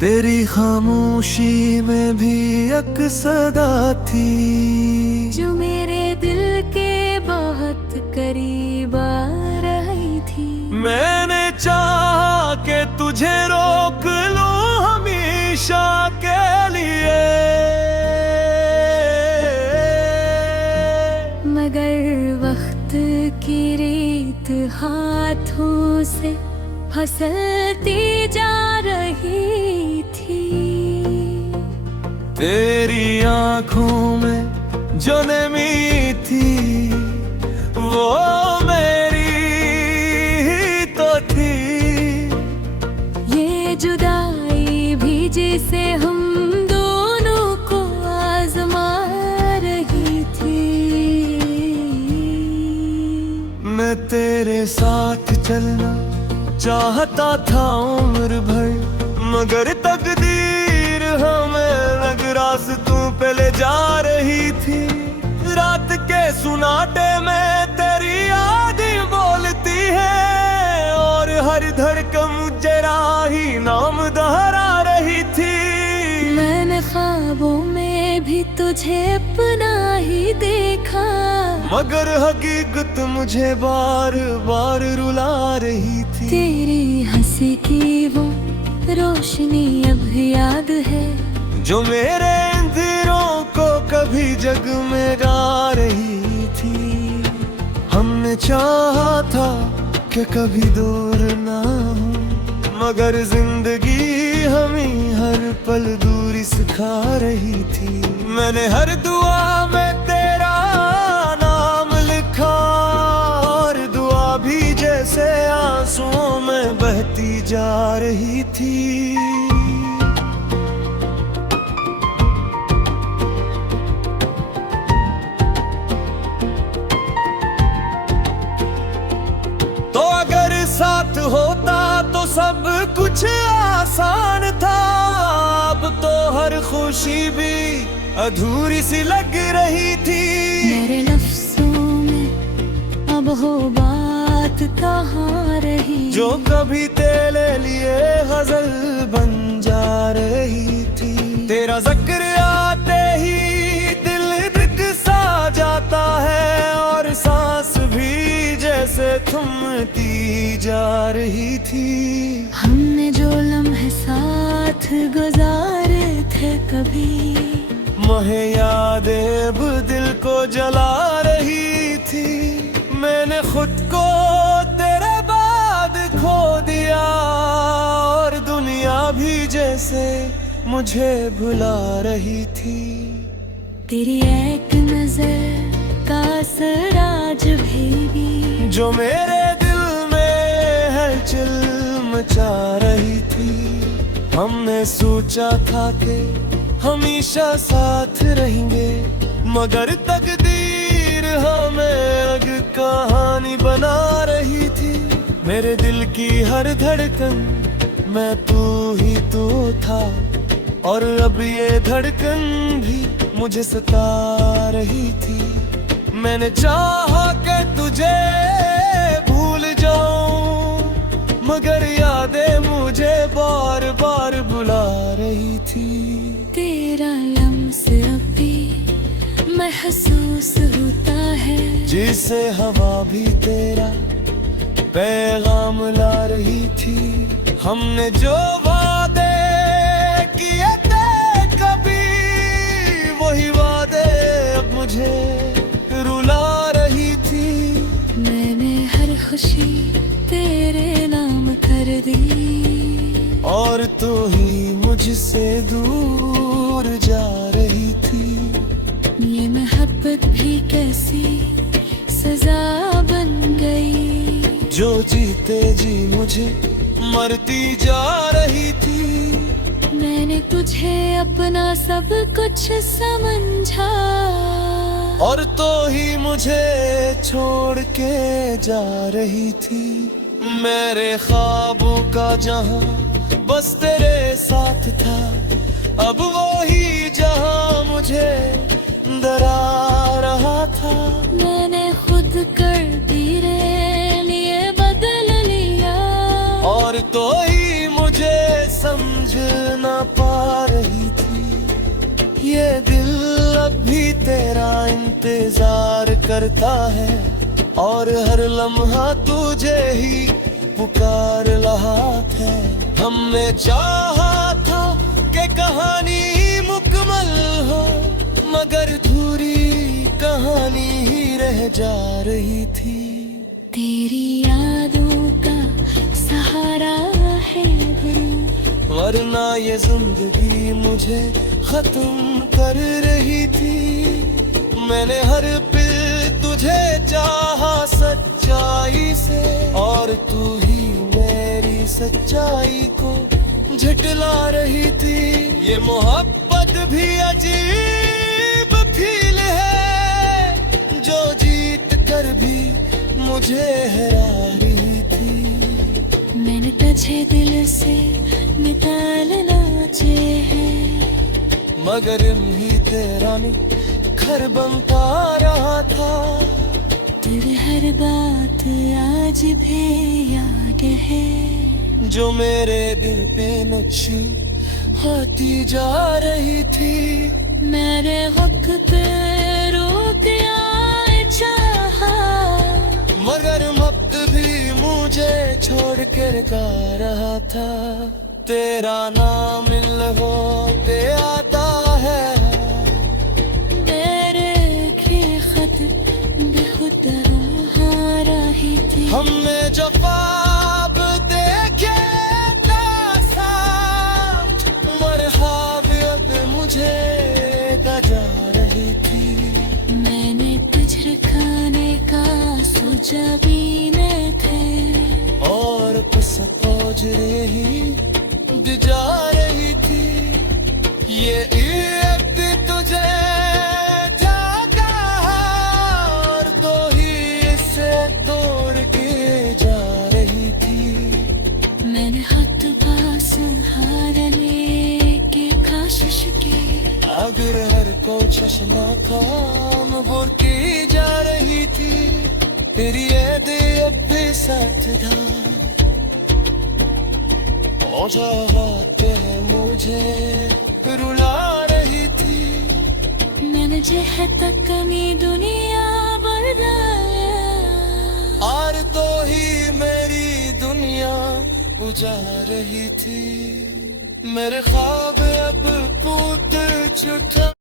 तेरी खामोशी में भी एक सदा थी जो मेरे दिल के बहुत करीब आ रही थी। मैंने चाहा कि तुझे रोक लूं हमेशा के लिए, मगर वक्त की रीत हाथों से फिसलती जा रही थी। तेरी आंखों में जो नमी थी वो मेरी ही तो थी। ये जुदाई भी जिसे हम दोनों को आजमा रही थी। मैं तेरे साथ चलना चाहता था उम्र भर, मगर तकदीर हमें अलग रास्तों पे ले जा रही थी। रात के सुनाटे में तेरी यादें बोलती है और हर धड़कन मुझे राही नाम दोहरा रही थी। मैंने ख्वाबों में भी तुझे अपना ही देखा, मगर हकीकत मुझे बार बार रुला रही थी। तेरी हंसी की वो रोशनी अब याद है जो मेरे अंधेरों को कभी जगमगा रही थी। हमने चाहा था कि कभी दूर ना हो, मगर जिंदगी हमें हर पल दूरी सिखा रही थी। मैंने हर दुआ में तेरा नाम लिखा और दुआ भी जैसे आंसुओं में बहती जा रही थी। तो अगर साथ होता तो सब कुछ आसान था। अब तो हर खुशी भी अधूरी सी लग रही थी। मेरे लफ्ज़ों में अब हो बात कहाँ रही, जो कभी तेरे लिए गजल बन जा रही थी। तेरा जिक्र आते ही दिल दिख सा जाता है और सांस भी जैसे थमती जा रही थी। हमने जो लम्हे साथ गुजारे थे कभी, महे यादें अब दिल को जला रही थी। मैंने खुद को तेरे बाद खो दिया और दुनिया भी जैसे मुझे भुला रही थी। तेरी एक नजर का असर आज भी जो मेरे दिल में हलचल मचा रही थी। हमने सोचा था कि हमेशा साथ रहेंगे, मगर तकदीर हमें अलग कहानी बना रही थी। मेरे दिल की हर धड़कन मैं तू ही तो था और अब ये धड़कन भी मुझे सता रही थी। मैंने चाहा कि तुझे भूल जाऊं, मगर यादें मुझे बार बार बुला रही थी। तेरा लम्स अभी महसूस होता है, जिसे हवा भी तेरा पैगाम ला रही थी। हमने जो वादे किए थे कभी, वही वादे अब मुझे रुला रही थी। मैंने हर खुशी तेरे नाम कर दी और तू ही मुझसे दूर जा रही थी। ये मोहब्बत भी कैसी सजा बन गई, जो जीते जी मुझे मरती जा रही थी। मैंने तुझे अपना सब कुछ समझा और तो ही मुझे छोड़ के जा रही थी। मेरे ख्वाबों का जहां बस तेरे साथ था, अब वो ही जहां मुझे डरा रहा था। मैंने खुद कर तेरे लिए बदल लिया और तो ही मुझे समझना ये दिल अब भी तेरा इंतजार करता है और हर लम्हा तुझे ही पुकार रहा है। हमने चाहा था कि कहानी मुकम्मल हो, मगर अधूरी कहानी ही रह जा रही थी। तेरी यादों का सहारा है गुरु, वरना ये जिंदगी मुझे खत्म कर रही थी। मैंने हर पल तुझे चाहा सच्चाई से, और तू ही मेरी सच्चाई को झुठला रही थी। ये मोहब्बत भी अजीब फील है, जो जीत कर भी मुझे हरा रही थी। मैंने तुझे दिल से निकालना चाहे, मगर ही तेरा घर बन पा रहा था। तेरी हर बात आज भी याद है, जो मेरे दिल पे नक्शी आती जा रही थी। मेरे वक्त रोकिया चाहा, मगर वक्त भी मुझे छोड़ कर गा रहा था। तेरा नाम होते आता है, मेरे के खत बेखुद रोहा रही थी। हमने जो ख्वाब देखे था साथ, मरहब अब मुझे जा रही थी। मैंने तुझे खाने का सोचा भी न थे, और पसपोज ही जा रही थी। ये एक तुझे जागा और दो ही इसे तोड़ के जा रही थी। मैंने हाथ पास हारने की कोशिश की, अगर हर को चश्मा काम बुर की जा रही थी। तेरी याद अब भी साथ था, चाहते मुझे रुला रही थी। मैंने जह तक कमी दुनिया बनाया, और तो ही मेरी दुनिया बुझा रही थी। मेरे ख्वाब अब पूत चुका।